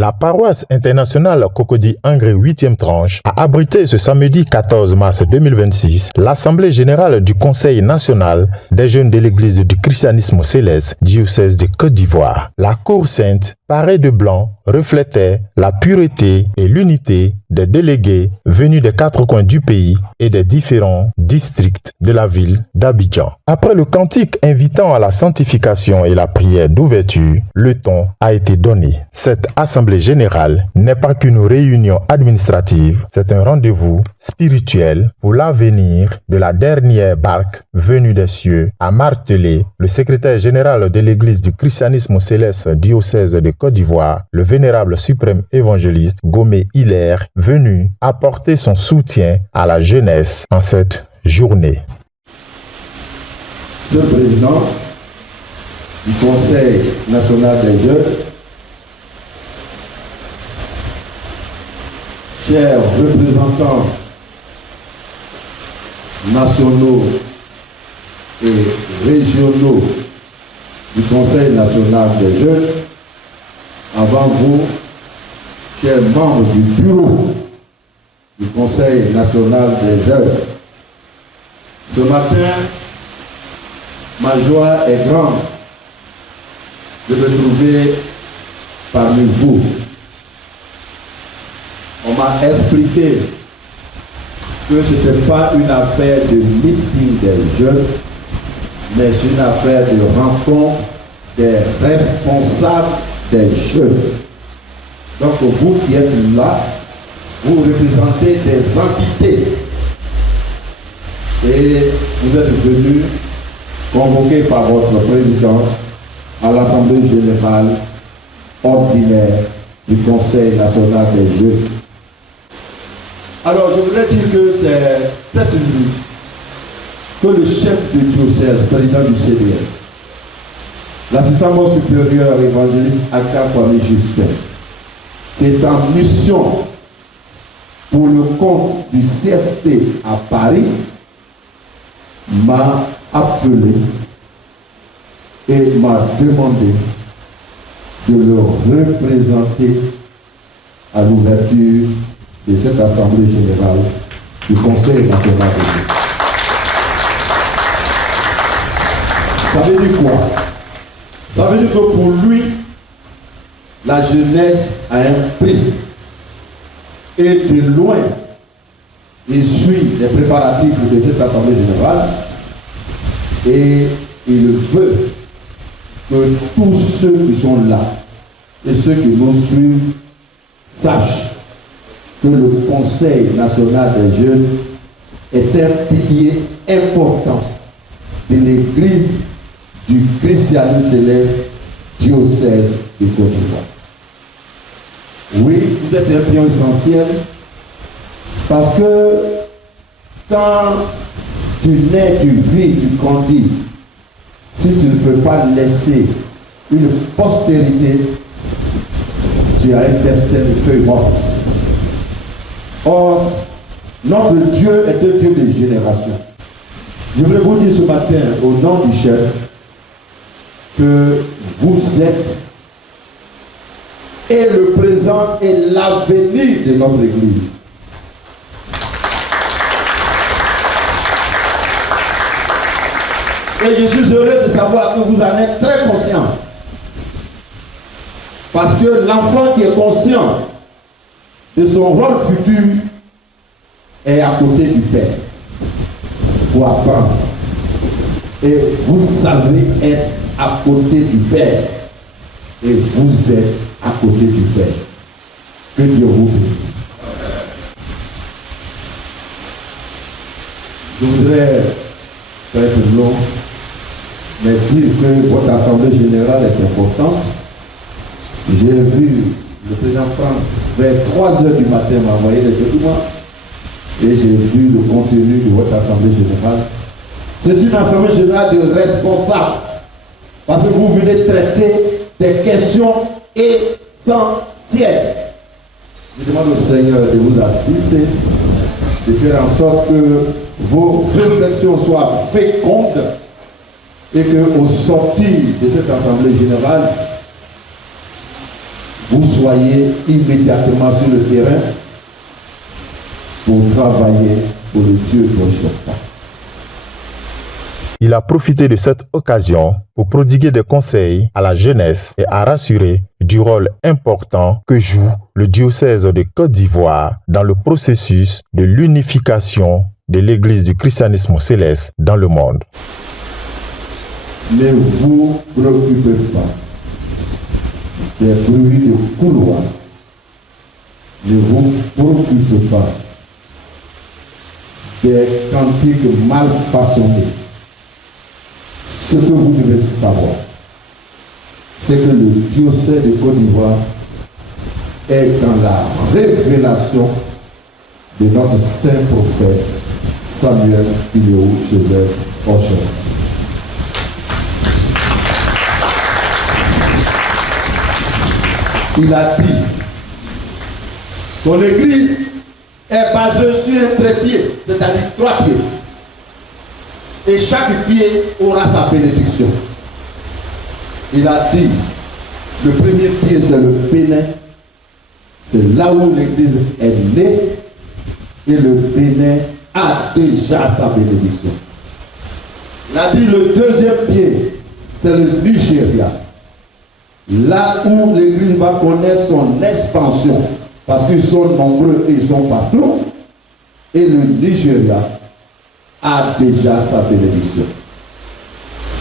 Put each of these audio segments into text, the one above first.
La paroisse internationale Cocody-Angré 8e tranche a abrité ce samedi 14 mars 2026 l'Assemblée générale du Conseil national des jeunes de l'Église du christianisme céleste diocèse de Côte d'Ivoire. La cour sainte, parée de blanc, reflétait la pureté et l'unité des délégués venus des quatre coins du pays et des différents districts de la ville d'Abidjan. Après le cantique invitant à la sanctification et la prière d'ouverture, le ton a été donné. Cette assemblée générale n'est pas qu'une réunion administrative, c'est un rendez-vous spirituel pour l'avenir de la dernière barque venue des cieux, a martelé le secrétaire général de l'Église du christianisme céleste diocèse de Côte d'Ivoire, le vénérable suprême évangéliste Gomé Hilaire, venu apporter son soutien à la jeunesse en cette journée. Monsieur le Président du Conseil national des jeunes, chers représentants nationaux et régionaux du Conseil national des jeunes, avant vous, chers membres du bureau du Conseil national des jeunes, ce matin, ma joie est grande de me trouver parmi vous. On m'a expliqué que ce n'était pas une affaire de meeting des jeunes, mais c'est une affaire de rencontre des responsables des jeunes. Donc vous qui êtes là, vous représentez des entités et vous êtes venus convoqués par votre président à l'Assemblée générale ordinaire du Conseil national des jeunes. Alors je voudrais dire que c'est cette nuit que le chef de diocèse, président du CDF, l'assistant mort supérieur évangéliste Aka Kwame Justin, qui est en mission pour le compte du CST à Paris, m'a appelé et m'a demandé de le représenter à l'ouverture de cette Assemblée générale du Conseil national des jeunes. Ça veut dire quoi? Ça veut dire que pour lui, la jeunesse a un prix. Et de loin, il suit les préparatifs de cette Assemblée générale et il veut que tous ceux qui sont là et ceux qui nous suivent sachent que le Conseil national des jeunes est un pilier important de l'Église du christianisme céleste diocèse de Côte d'Ivoire. Oui, vous êtes un pion essentiel parce que quand tu nais, tu vis, tu grandis, si tu ne peux pas laisser une postérité, tu as un destin de feuille morte. Or, notre Dieu est un Dieu de génération. Je voulais vous dire ce matin, au nom du chef, que vous êtes et le présent et l'avenir de notre Église. Et je suis heureux de savoir que vous en êtes très conscient. Parce que l'enfant qui est conscient de son rôle futur est à côté du Père pour apprendre. Et vous savez être à côté du Père. Et vous êtes à côté du Père. Que Dieu vous bénisse. Je voudrais pas être long, mais dire que votre assemblée générale est importante. J'ai vu le président Franck vers 3 heures du matin m'envoyer les documents et j'ai vu le contenu de votre assemblée générale. C'est une assemblée générale de responsables parce que vous venez traiter des questions essentielles. Je demande au Seigneur de vous assister, de faire en sorte que vos réflexions soient fécondes et qu'au sortir de cette assemblée générale, vous soyez soyez immédiatement sur le terrain pour travailler pour le Dieu de votre temps. Il a profité de cette occasion pour prodiguer des conseils à la jeunesse et à rassurer du rôle important que joue le diocèse de Côte d'Ivoire dans le processus de l'unification de l'Église du christianisme céleste dans le monde. Ne vous préoccupez pas des bruits de couloir. Ne vous préoccupez pas des cantiques mal façonnés. Ce que vous devez savoir, c'est que le diocèse de Côte d'Ivoire est dans la révélation de notre saint prophète Samuel Iléo Joseph Ochen. Il a dit, son église est basée sur un trépied, c'est-à-dire 3 pieds. Et chaque pied aura sa bénédiction. Il a dit, le premier pied c'est le Bénin, c'est là où l'église est née, et le Bénin a déjà sa bénédiction. Il a dit, le deuxième pied c'est le Nigeria, là où l'église va connaître son expansion, parce qu'ils sont nombreux et ils sont partout, et le Nigeria a déjà sa bénédiction.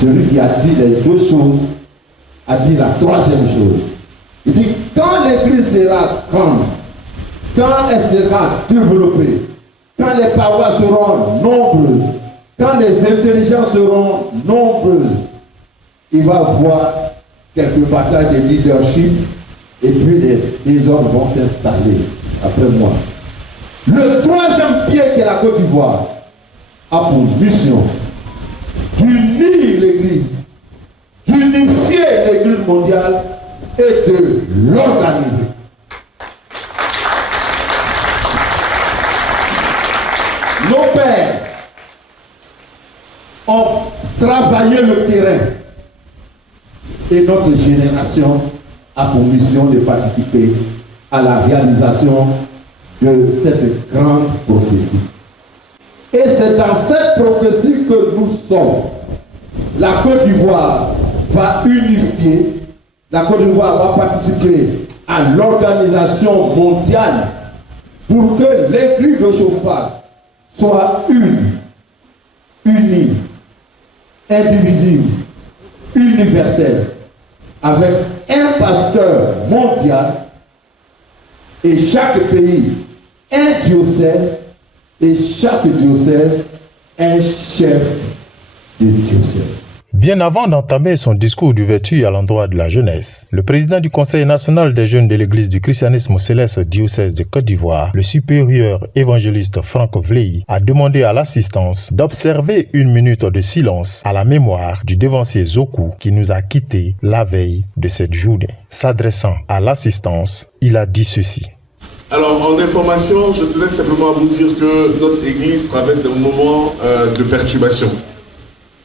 Celui qui a dit les 2 choses a dit la 3e chose. Il dit, quand l'église sera grande, quand elle sera développée, quand les paroisses seront nombreuses, quand les intelligences seront nombreuses, il va voir quelques batailles de leadership et puis les hommes vont s'installer après moi. Le 3e pied qui est la Côte d'Ivoire a pour mission d'unir l'église, d'unifier l'église mondiale et de l'organiser. Nos pères ont travaillé le terrain et notre génération a pour mission de participer à la réalisation de cette grande prophétie. Et c'est dans cette prophétie que nous sommes. La Côte d'Ivoire va unifier, la Côte d'Ivoire va participer à l'organisation mondiale pour que l'église de chauffage soit unie, indivisible, universelle, avec un pasteur mondial et chaque pays un diocèse et chaque diocèse un chef de diocèse. Bien avant d'entamer son discours d'ouverture à l'endroit de la jeunesse, le président du Conseil national des jeunes de l'Église du christianisme céleste diocèse de Côte d'Ivoire, le supérieur évangéliste Franck Vleyi, a demandé à l'assistance d'observer 1 minute de silence à la mémoire du devancier Zoku qui nous a quittés la veille de cette journée. S'adressant à l'assistance, il a dit ceci. Alors, en information, je tenais simplement à vous dire que notre Église traverse des moments de perturbation.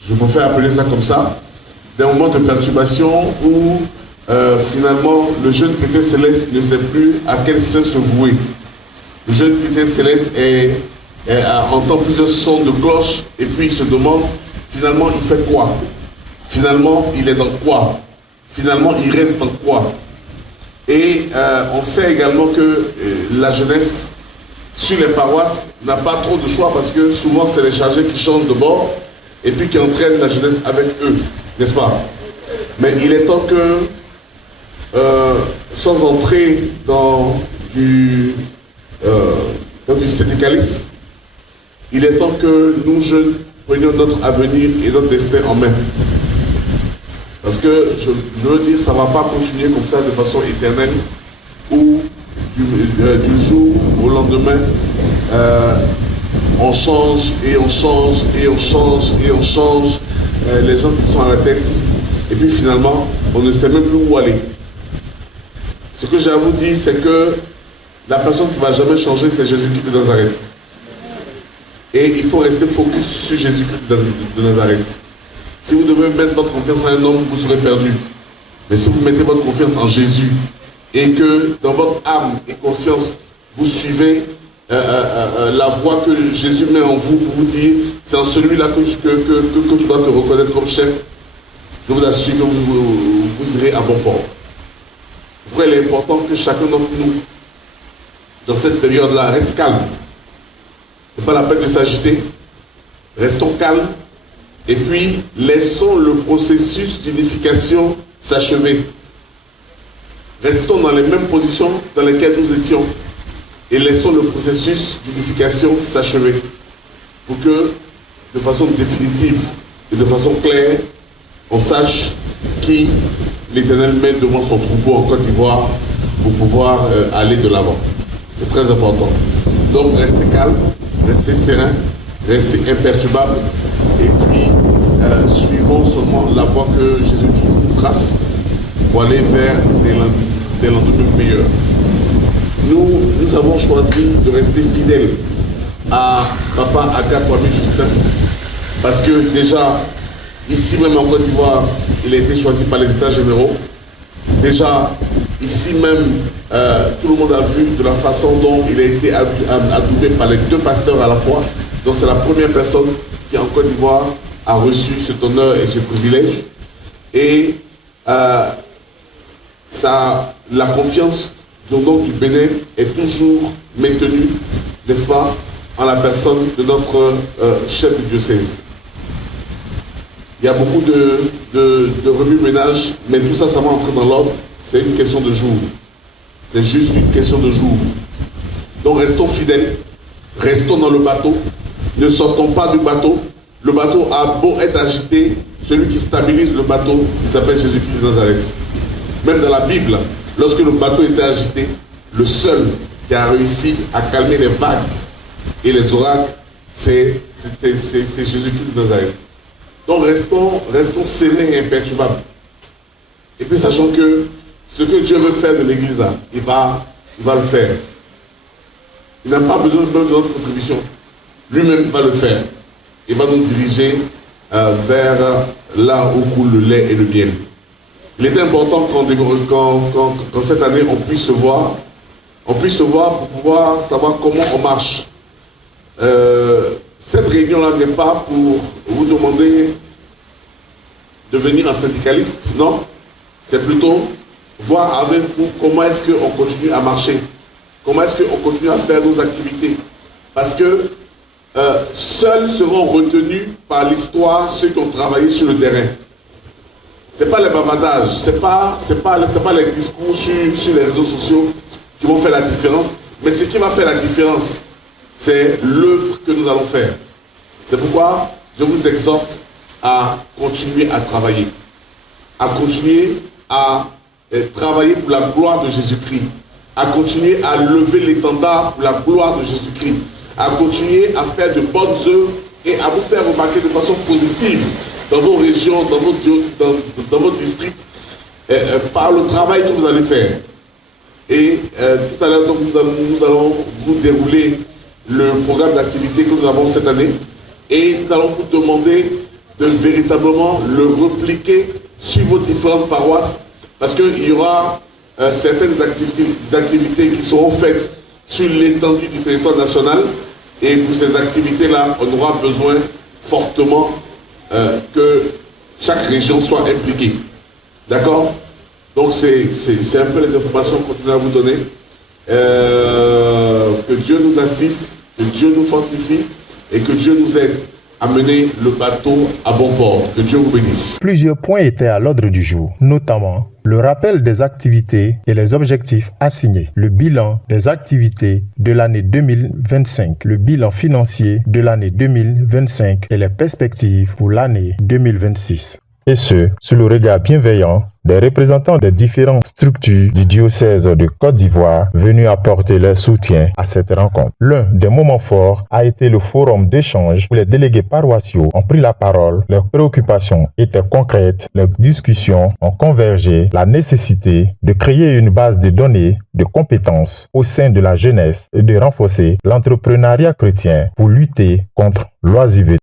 Je préfère appeler ça comme ça, des moments de perturbation où finalement le jeune chrétien céleste ne sait plus à quel saint se vouer. Le jeune chrétien céleste entend plusieurs sons de cloche et puis il se demande finalement il fait quoi? Finalement il est dans quoi? Finalement il reste dans quoi? Et on sait également que la jeunesse sur les paroisses n'a pas trop de choix parce que souvent c'est les chargés qui changent de bord et puis qui entraînent la jeunesse avec eux, n'est-ce pas? Mais il est temps que, sans entrer dans du syndicalisme, il est temps que nous jeunes prenions notre avenir et notre destin en main. Parce que je veux dire, ça ne va pas continuer comme ça de façon éternelle, où du jour au lendemain, on change et on change et on change et on change les gens qui sont à la tête et puis finalement on ne sait même plus où aller. Ce que j'ai à vous dire, c'est que la personne qui ne va jamais changer, c'est Jésus-Christ de Nazareth. Et il faut rester focus sur Jésus-Christ de Nazareth. Si vous devez mettre votre confiance en un homme, vous serez perdu. Mais si vous mettez votre confiance en Jésus, et que dans votre âme et conscience, vous suivez la voie que Jésus met en vous pour vous dire, c'est en celui-là que tu dois te reconnaître comme chef, je vous assure que vous irez à bon port. C'est pourquoi il est important que chacun d'entre nous, dans cette période-là, reste calme. Ce n'est pas la peine de s'agiter. Restons calmes. Et puis, laissons le processus d'unification s'achever. Restons dans les mêmes positions dans lesquelles nous étions. Et laissons le processus d'unification s'achever. Pour que, de façon définitive et de façon claire, on sache qui l'Éternel met devant son troupeau en Côte d'Ivoire pour pouvoir aller de l'avant. C'est très important. Donc, restez calme, restez serein, restez imperturbable. Et puis, suivons seulement la voie que Jésus-Christ nous trace pour aller vers des lendemains meilleurs. Nous avons choisi de rester fidèles à Papa Aga Kwame Justin parce que déjà, ici même en Côte d'Ivoire, il a été choisi par les États généraux. Déjà, ici même, tout le monde a vu de la façon dont il a été adoubé par les deux pasteurs à la fois. Donc c'est la première personne qui en Côte d'Ivoire a reçu cet honneur et ce privilège. Et la confiance donc, du Bénin est toujours maintenue, n'est-ce pas, en la personne de notre chef de diocèse. Il y a beaucoup de remue-ménage, mais tout ça, ça va entrer dans l'ordre. C'est une question de jour. C'est juste une question de jour. Donc restons fidèles, restons dans le bateau, ne sortons pas du bateau. Le bateau a beau être agité, celui qui stabilise le bateau, il s'appelle Jésus-Christ de Nazareth. Même dans la Bible, lorsque le bateau était agité, le seul qui a réussi à calmer les vagues et les oracles, c'est Jésus-Christ de Nazareth. Donc restons sereins et imperturbables. Et puis sachant que ce que Dieu veut faire de l'Église, il va le faire. Il n'a pas besoin de notre contribution. Lui-même va le faire. Il va nous diriger vers là où coule le lait et le miel. Il est important qu'en cette année, on puisse se voir. On puisse se voir pour pouvoir savoir comment on marche. Cette réunion-là n'est pas pour vous demander de devenir un syndicaliste, non. C'est plutôt voir avec vous comment est-ce qu'on continue à marcher. Comment est-ce qu'on continue à faire nos activités. Parce que seuls seront retenus par l'histoire ceux qui ont travaillé sur le terrain. Ce n'est pas les bavardages, ce n'est pas les discours sur les réseaux sociaux qui vont faire la différence. Mais ce qui va faire la différence, c'est l'œuvre que nous allons faire. C'est pourquoi je vous exhorte à continuer à travailler. À continuer à travailler pour la gloire de Jésus-Christ. À continuer à lever l'étendard pour la gloire de Jésus-Christ. À continuer à faire de bonnes œuvres et à vous faire remarquer de façon positive dans vos régions, dans vos districts, par le travail que vous allez faire. Et tout à l'heure, nous allons vous dérouler le programme d'activité que nous avons cette année et nous allons vous demander de véritablement le repliquer sur vos différentes paroisses parce qu'il y aura certaines activités qui seront faites sur l'étendue du territoire national et pour ces activités-là, on aura besoin fortement que chaque région soit impliquée. D'accord? Donc c'est un peu les informations qu'on continue à vous donner. Que Dieu nous assiste, que Dieu nous fortifie et que Dieu nous aide à mener le bateau à bon port. Que Dieu vous bénisse. Plusieurs points étaient à l'ordre du jour, notamment le rappel des activités et les objectifs assignés, le bilan des activités de l'année 2025, le bilan financier de l'année 2025 et les perspectives pour l'année 2026. Et ce, sous le regard bienveillant des représentants des différentes structures du diocèse de Côte d'Ivoire venus apporter leur soutien à cette rencontre. L'un des moments forts a été le forum d'échange où les délégués paroissiaux ont pris la parole, leurs préoccupations étaient concrètes, leurs discussions ont convergé la nécessité de créer une base de données, de compétences au sein de la jeunesse et de renforcer l'entrepreneuriat chrétien pour lutter contre l'oisiveté.